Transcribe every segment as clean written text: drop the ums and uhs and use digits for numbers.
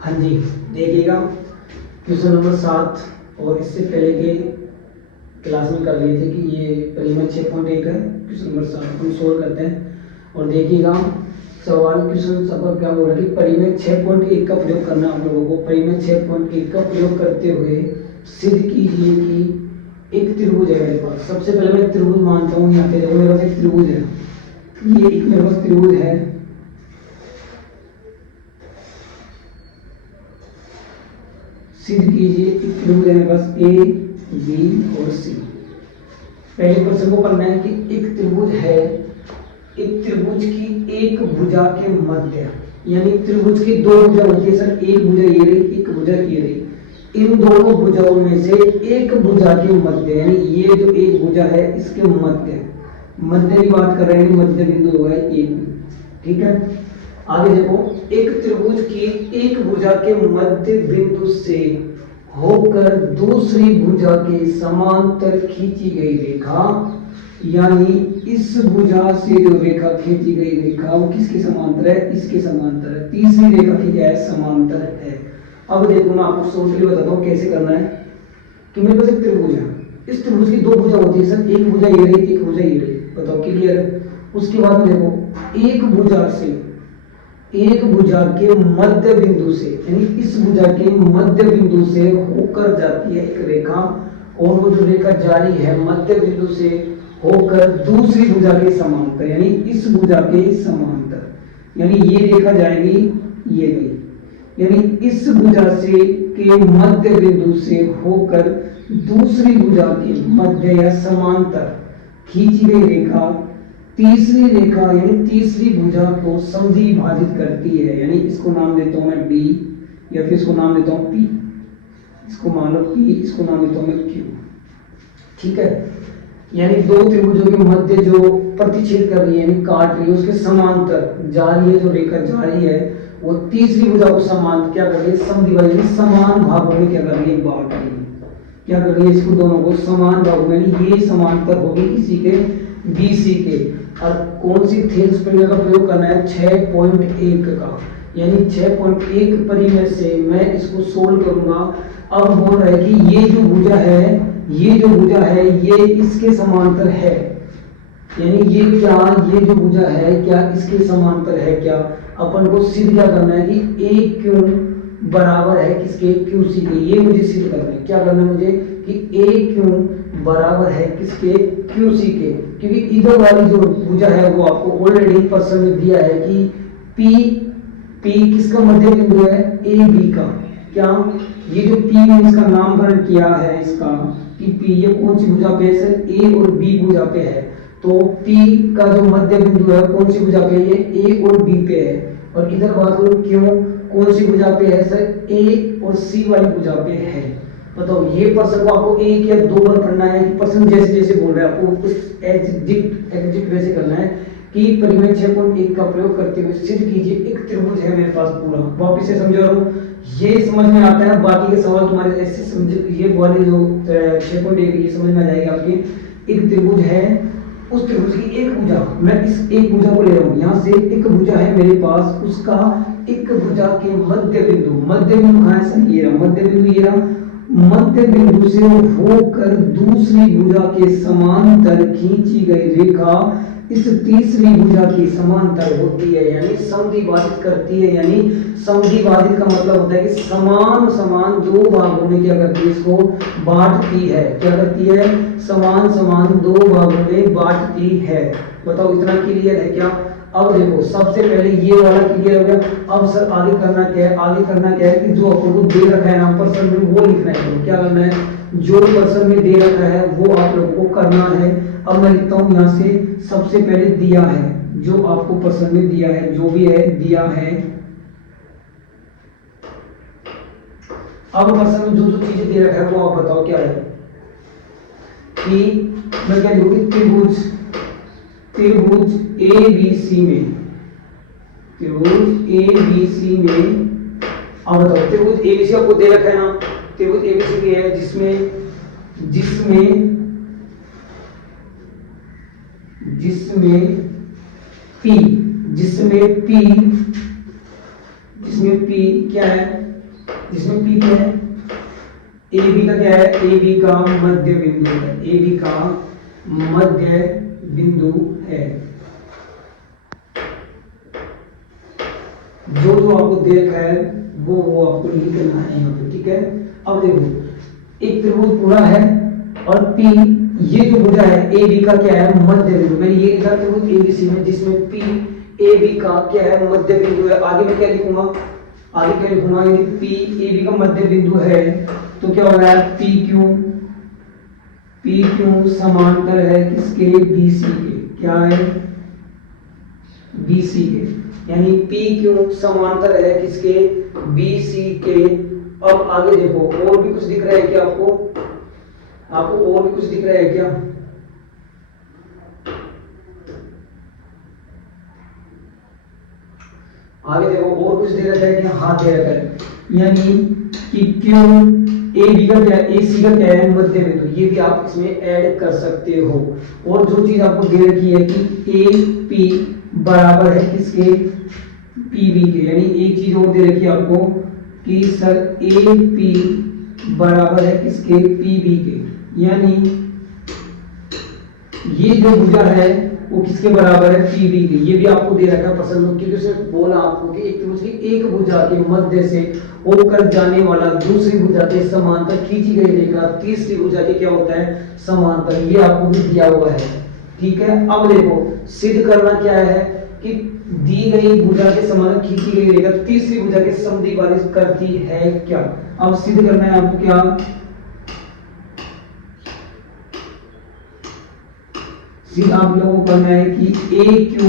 हाँ जी, देखिएगा question number 7 और इससे पहले के क्लास में कर लिए थे कि ये परिमेय 6.1 है। क्वेश्चन नंबर 7 हम सोल्व करते हैं और देखिएगा सवाल क्वेश्चन सबका क्या हो रहा है कि परिमेय 6.1 का प्रयोग करना आप लोगों को। परिमेय 6.1 का प्रयोग करते हुए सिद्ध कीजिए कि एक त्रिभुज है मेरे पास। सबसे पहले मैं त्रिभुज मानता हूँ। यहाँ पे देखो मेरे पास एक त्रिभुज है, ये एक मेरे पास त्रिभुज है। सिद्ध कीजिए एक त्रिभुज है मेरे पास ए बी और सी। पहले प्रश्न को करना है कि एक त्रिभुज है, एक त्रिभुज की एक भुजा के मध्य, यानी त्रिभुज की दो भुजा होती है सर, एक भुजा ये रही, एक भुजा ये रही। इन दोनों भुजाओं में से एक भुजा के मध्य, यानी ये जो एक भुजा है इसके मध्य की बात कर रहे हैं, मध्य बिंदु होगा ए बी। ठीक है, आगे देखो, एक त्रिभुज की एक भुजा के मध्य बिंदु से होकर दूसरी भुजा के समांतर खींची गई रेखा, यानी इस भुजा से जो रेखा खींची गई रेखा वो किसके समांतर है? इसके समांतर है। तीसरी रेखा की क्या है? समांतर है। अब देखो मैं आपको सोचली बताता हूँ कैसे करना है कि मेरे पास एक त्रिभुज है, इस त्रिभुज की दो भुजा होती है सर, एक भुजा ये रही, एक भुजा ये रही। बताओ क्लियर है? उसके बाद में देखो एक भुजा से, एक भुजा के मध्य बिंदु से, यानी इस भुजा के मध्य बिंदु से होकर जाती है एक रेखा, और वो जो रेखा जारी है मध्य बिंदु से होकर दूसरी भुजा के समांतर, यानी इस भुजा के समांतर, यानी ये रेखा जाएगी ये गई, यानी इस भुजा से के मध्य बिंदु से होकर दूसरी भुजा के मध्य या समांतर खींची गई रेखा तीसरी रेखा यानी तीसरी भुजा को समद्वि विभाजित करती है। यानी इसको नाम देता हूं मैं डी, या फिर इसको नाम देता हूं पी, इसको मान लो पी, इसको नाम देता हूं मैं क्यू। ठीक है, यानी दो त्रिभुजों के मध्य जो प्रतिच्छेद कर रही है यानी काट रही है उसके समांतर जा रही है, जो रेखा जा रही है वो तीसरी भुजा को समांतर क्या कर रही है? समद्विभाजित, समान भागों में क्या कर रही है? बांट रही है। क्या कर रही है? इसको दोनों को समान भागों में, यानी ये समांतर होगी किसी के बीसी के। और कौन सी थेल्स परिमेय का प्रयोग करना है? 6.1 का, यानी 6.1 परिमेय से मैं इसको सोल्व करूंगा। अब बोल रहा है कि ये जो भुजा है, ये जो भुजा है ये इसके समांतर है, यानी ये क्या, ये जो भुजा है क्या इसके समांतर है? क्या अपन को सिद्ध क्या करना है कि ए क्यू बराबर है किसके? क्यू सी के। ये मुझे सिद्ध करना है। क्या करना है मुझे कि ए क्यू बराबर है किसके? क्यू सी के। क्योंकि इधर वाली जो भुजा है वो आपको ऑलरेडी प्रश्न में दिया है कि पी किसका मध्य बिंदु है? ए बी का। क्या ये जो पी में इसका नामकरण किया है इसका कि पी ये कौन सी भुजा पे है सर? ए और बी भुजा पे है। तो P का जो मध्य बिंदु है कौन सी भुजा पे है? ये A और B पे है। और इधर बात करो क्यों, कौन सी भुजा पे है सर? A और C वाली भुजा पे है। बताओ ये प्रश्न को आपको एक या दो बार पढ़ना है कि प्रश्न जैसे जैसे बोल रहे हैं आपको उस एग्जिट वैसे करना है कि परिमेय 6.1 का प्रयोग करते हुए सिद्ध कीजिए एक त्रिभुज है मेरे पास पूरा। वापिस से समझो, ये समझ में आता है, बाकी के सवाल तुम्हारे ऐसे समझ, ये वाली जो 6.1 ये समझ में आ जाएगी आपकी। एक त्रिभुज है, उस त्रिभुज की एक भुजा, मैं इस एक भुजा को ले रहा हूं, यहां से एक भुजा है मेरे पास, उसका एक भुजा के मध्य बिंदु कहां है सर? ये रहा मध्य बिंदु, ये रहा मध्य बिंदु से होकर दूसरी भुजा के समांतर खींची गई रेखा इस तीसरी भुजा की समांतर होती है, यानी समद्विभाजित करती है। यानी समद्विभाजित का मतलब होता है कि समान समान दो भागों में क्या करती है? इसको बांटती है। क्या करती है? समान समान दो भागों में बांटती है। बताओ इतना क्लियर है क्या? अब देखो सबसे पहले ये वाला क्लियर हो गया। अब सर आगे करना क्या है? आगे करना क्या है कि जो अपन को दे रखा है ना प्रश्न में वो लिखना है। क्या करना है? जो प्रश्न में दे रखा है वो आप लोगों को करना है। अब मैं लिखता हूं यहां से, सबसे पहले दिया है, जो आपको प्रश्न में दिया है, जो भी है दिया है। अब प्रश्न में जो जो चीजें दे रखा है वो आप बताओ क्या है? कि मैं क्या लिखूंगी? त्रिभुज ए बी सी में, त्रिभुज ए बी सी में। अब बताओ त्रिभुज ए बी सी आपको दे रखा है ना, त्रिभुज ए बी सी है जिसमें P पी क्या है, जिसमें पी क्या है, ए बी का क्या है, ए बी का मध्य बिंदु है, ए बी का मध्य बिंदु है। जो जो आपको दे रखा है वो आपको लिख करना है यहाँ पे, ठीक है। अब देखो एक त्रिभुज पूरा है और पी, ये जो भुजा है ए बी का क्या है, मध्य बिंदु। मैंने ये लिखा त्रिभुज ए बी सी में, जिसमें पी ए बी का क्या है, मध्य बिंदु है। आगे मैं क्या लिखूंगा, आगे क्या लिखूंगा, यदि पी ए बी का मध्य बिंदु है तो क्या हो रहा है, पी क्यू समांतर है किसके, बी सी के। क्या है, बी सी के, यानी पी क्यू समांतर है किसके, बी सी के। अब आगे देखो और भी कुछ दिख रहा है क्या आपको, और भी कुछ दिख रहा है क्या, आगे देखो और कुछ दे रखा है क्या, हाथ दे रखा है, यानी कि क्यू ए बी का क्या, ए सी का क्या है, मध्य बिंदु। ये भी आप इसमें ऐड कर सकते हो। और जो चीज आपको दे रखी है कि ए पी बराबर है किसके, पी बी के, यानी एक चीज और दे रखी है आपको कि सर ए पी बराबर है किसके, पी बी के, यानी ये जो भुजा है वो किसके बराबर है, पी बी के। ये भी आपको दे रखा है पसंद, क्योंकि उसने बोला आपको कि एक त्रिभुज की एक भुजा के मध्य से होकर जाने वाला दूसरी भुजा के समांतर खींची गई रेखा तीसरी भुजा के क्या होता है, समांतर। ये आपको भी दिया हुआ है, ठीक है। अब देखो सिद्ध करना क्या है कि दी गई भुजा के समांतर खींची गई रेखा तीसरी भुजा के समद्विबाहु करती है क्या। अब सिद्ध करना है आपको क्या, सिर्फ आप लोगों को करना है कि ए क्यू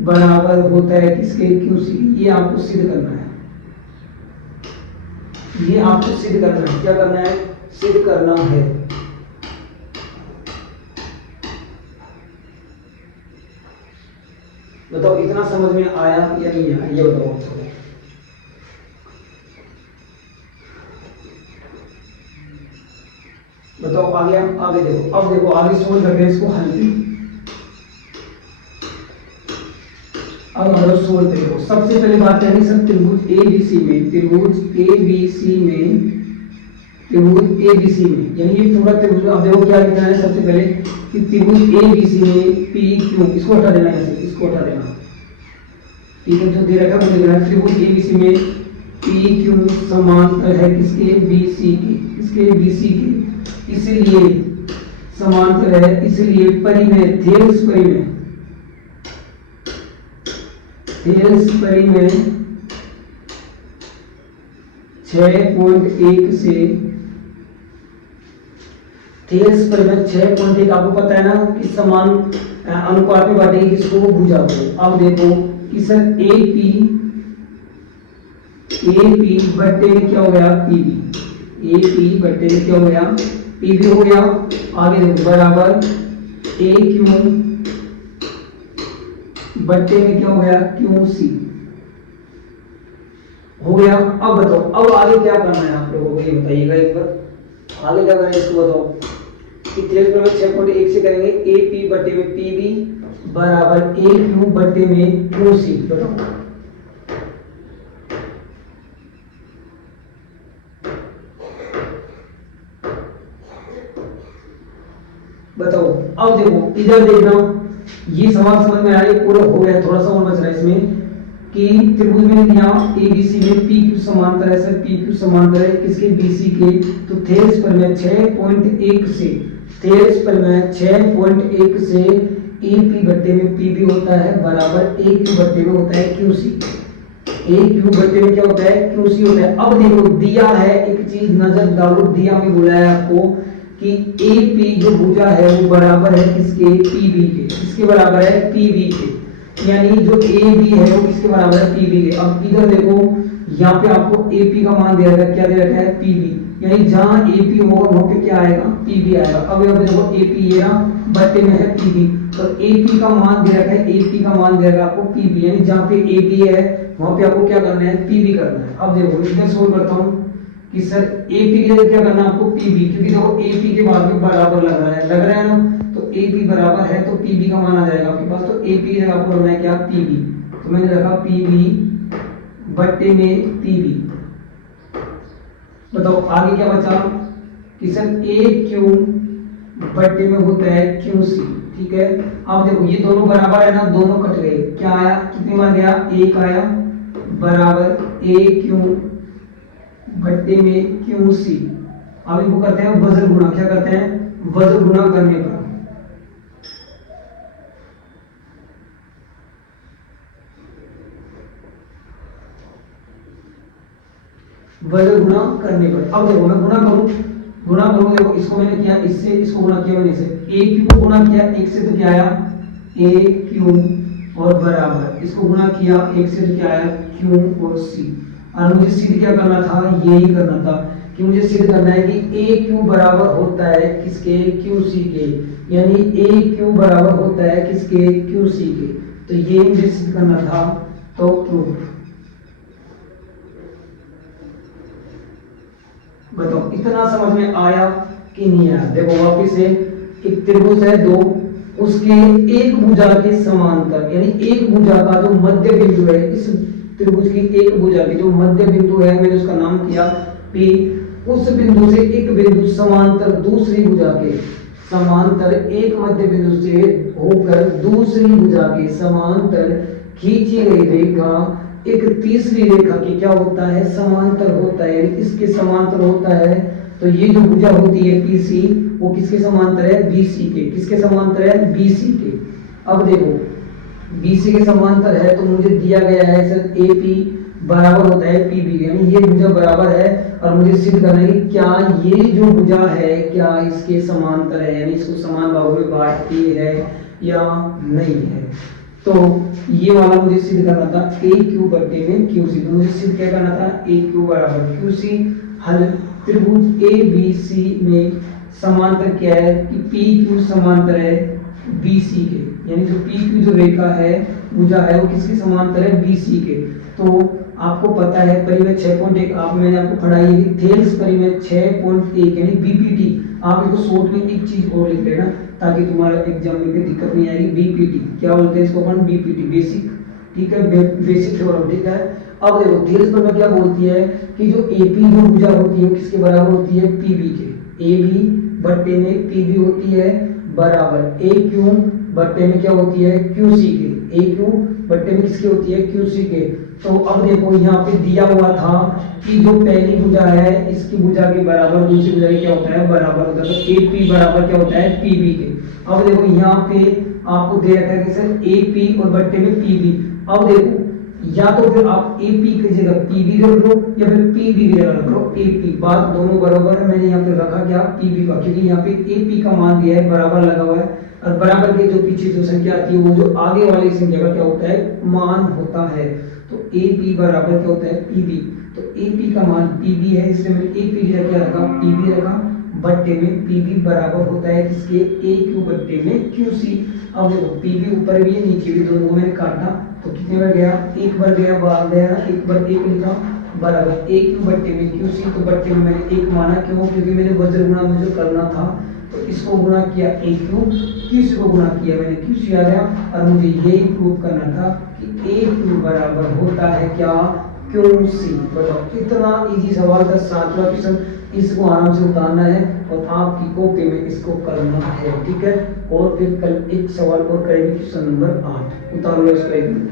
बराबर होता है किसके, क्यू सी। ये आपको सिद्ध करना है, ये आपको सिद्ध करना है। क्या करना है, सिद्ध करना है। बताओ इतना समझ में आया या नहीं आया, ये बताओ। बताओ आगे, आगे देखो। अब देखो आगे सोच करते हैं इसको हल। अब हम लोग सोच देखो, सबसे पहले बात करेंगे सब त्रिभुज ए बी सी में, त्रिभुज ए बी सी में, त्रिभुज ए बी सी में, यानी ये पूरा त्रिभुज। अब देखो क्या लिखना है सबसे पहले कि त्रिभुज ए बी सी में पी क्यू, इसको हटा देना है, इसको हटा देना, ठीक है। जो दे रखा है वो लिखना है, त्रिभुज ए बी सी में पी क्यू समांतर है किसके, बी सी के, किसके, बी सी के। इसलिए समांतर है, इसलिए परिमेय, थेल्स परिमेय, थेल्स परिमेय 6.1 से, थेल्स परिमेय 6.1 आपको पता है ना कि समान अनुपात में बांटेगी किसको, भुजा को। अब देखो कि सर ए पी बट्टे में क्या हो गया, पी बी, ए पी बट्टे में क्या हो गया, पी बी हो गया। आगे देखो बराबर ए क्यू बट्टे में क्या हो गया, क्यू सी हो गया। अब बताओ अब आगे क्या करना है आप लोगों को, ये बताइएगा एक बार। आगे क्या करना है इसको बताओ कि 6.1 से करेंगे ए पी बट्टे में पी बी बराबर ए क्यू बट्टे में क्यू सी। बताओ बताओ। अब देखो इधर देखना, ये सवाल समझ में आया, पूरा हो गया, थोड़ा सा और बच रहा है इसमें कि त्रिभुज में दिया ए बी सी में पी क्यू समांतर है, सर पी क्यू समांतर है किसके, बी सी के। तो थेल्स परिमेय 6.1 से, थेल्स परिमेय 6.1 से ए पी बट्टे में पी बी होता है बराबर ए क्यू बट्टे में होता है क्यू सी। ए क्यू बट्टे में क्या होता है, क्यू सी होता है। अब देखो दिया है, एक चीज नजर डालो, दिया में बोला है आपको कि ए पी जो भुजा है वो बराबर है किसके, पी बी के। किसके बराबर है, पी बी के, यानी जो ए बी है वो किसके बराबर है, पी बी के। अब इधर देखो यहाँ पे आपको ए पी का मान दिया रखा है, क्या दे रखा है, पी बी, यानी जहां ए पी होगा वहां पे क्या आएगा, पी बी आएगा। अब यहाँ पे देखो ए पी ये ना बट्टे में है पी बी, तो ए पी का मान दे रखा है, ए पी का मान दे रखा है आपको पी बी, यानी जहां पे ए पी है वहां पे आपको क्या करना है, पी बी करना है। अब देखो इधर सोल्व करता हूँ कि सर ए पी के लिए क्या करना है आपको, पी बी, क्योंकि देखो ए पी के बाद में बराबर लग रहा है ना, तो ए पी बराबर है तो पी बी का मान आ जाएगा आपके पास। तो ए पी की जगह आपको रखना है क्या, पी बी, तो मैंने रखा पी बी बट्टे में पीबी। बताओ आगे क्या बचा कि सर ए क्यू बट्टे में होता है क्यू सी। ठीक है, अब देखो ये दोनों बराबर है ना, दोनों कट गए, क्या आया, कितने बार गया, एक आया, बराबर ए क्यू बट्टे में क्यू सी। अब इनको करते हैं वज्र गुणा, क्या करते हैं, वज्र गुणा करने पर वज्र गुणा करने पर। अब देखो मैं गुणा करूं, देखो इसको मैंने किया इससे, इसको गुणा किया मैंने इससे, ए क्यू को गुणा किया एक से तो क्या आया ए क्यू और बराबर इसको गुणा किया एक से तो क्या आया क्यू और सी। और मुझे सिद्ध क्या करना था, यही करना था कि मुझे सिद्ध करना है कि ए क्यू बराबर होता है किसके, क्यू सी के, यानी ए क्यू बराबर होता है किसके, क्यू सी के। तो ये मुझे सिद्ध करना था, तो प्रूफ। बताओ इतना समझ में आया कि नहीं आया। देखो वापिस से, एक त्रिभुज है दो, उसके एक भुजा के समांतर, यानी एक भुजा का जो मध्य बिंदु है, इस त्रिभुज की एक भुजा की जो मध्य बिंदु है, मैंने उसका नाम किया P, उस बिंदु से एक बिंदु समांतर दूसरी भुजा के समांतर, एक मध्य बिंदु से होकर दूसरी भुजा के समांतर खींची गई रेखा एक तीसरी रेखा की क्या होता है, समांतर होता है, इसके समांतर होता है। तो ये जो भुजा होती है पीसी, वो किसके समांतर है, बीसी के। किसके समांतर है, बीसी के। अब देखो बीसी के समांतर है, तो मुझे दिया गया है सर एपी बराबर होता है पीबी के, यानी ये भुजा बराबर है। और मुझे सिद्ध करना है कि क्या ये जो भुजा है क्या इसके समांतर है, यानी इसको समान भागों में बांटती है या नहीं है। तो ये वाला मुझे सिद्ध करना था ए क्यू बट्टे में क्यू सी। तो मुझे सिद्ध क्या करना था, ए क्यू बराबर क्यू सी। हल, त्रिभुज ए बी सी में समांतर क्या है कि पी क्यू समांतर है बी सी के, यानी जो पी क्यू जो रेखा है भुजा है वो किसके समांतर है, बी सी के। तो आपको पता है परिमेय 6.1, आप मैंने आपको पढ़ाई है थेल्स परिमेय 6.1 यानी बीपीटी। आप इसको शॉर्ट में एक चीज और लिख लेना ताकि तुम्हारा एग्जाम में कोई दिक्कत नहीं आएगी। बीपीटी क्या बोलते हैं इसको अपन, बीपीटी बेसिक, ठीक है, बेसिक थ्योरम, ठीक है। अब देखो थेल्स परिमेय क्या बोलती है कि जो एपी जो भुजा होती है किसके बराबर होती है, पीबी के। एबी बट्टे में पीबी होती है बराबर ए क्यू बट्टे में क्या होती है, क्यू सी के। ए क्यू बट्टे में किसकी होती है, क्यू सी के। तो अब देखो यहाँ पे दिया हुआ था कि जो पहली भुजा है इसकी भुजा के बराबर दूसरी भुजा के क्या होता है, बराबर होता है। तो एपी बराबर क्या होता है, पीबी के। अब देखो यहाँ पे आपको दे रखा है कि सर एपी और बट्टे में पीबी। अब देखो या तो फिर आप एपी की जगह पीबी रख लो या फिर पीबी की जगह रख लो एपी, बात दोनों बराबर है। मैंने यहाँ पे रखा क्या, पीबी का, क्योंकि यहाँ पे एपी का मान दिया है, बराबर लगा हुआ है। और बराबर के जो पीछे जो संख्या आती है वो जो आगे वाली संख्या का क्या होता है, मान होता है। तो AP बराबर क्या होता है, PB। तो AP का मान PB है, इसलिए मैंने AP की जगह क्या रखा, PB रखा, बट्टे में PB बराबर होता है किसके, AQ बट्टे में QC। अब देखो PB ऊपर भी है नीचे भी, दोनों को मैंने काटा तो कितने बार गया, एक बार गया, बाहर गया, एक बार एक लिखा बराबर AQ बट्टे में QC। तो बट्टे में मैंने एक माना, क्यों, क्योंकि मैंने वज्र गुणा मुझे करना था। तो इसको गुणा किया AQ, QC को गुणा किया मैंने QC आ गया। और मुझे यही प्रूव करना था कि AQ बराबर होता है क्या, QC। बताओ इतना इजी सवाल था, 7वां क्वेश्चन। इसको आराम से उतारना है और आपकी कॉपी में इसको करना है, ठीक है। और फिर कल एक सवाल और करेंगे, क्वेश्चन नंबर 8। उतार लो इसको एक मिनट।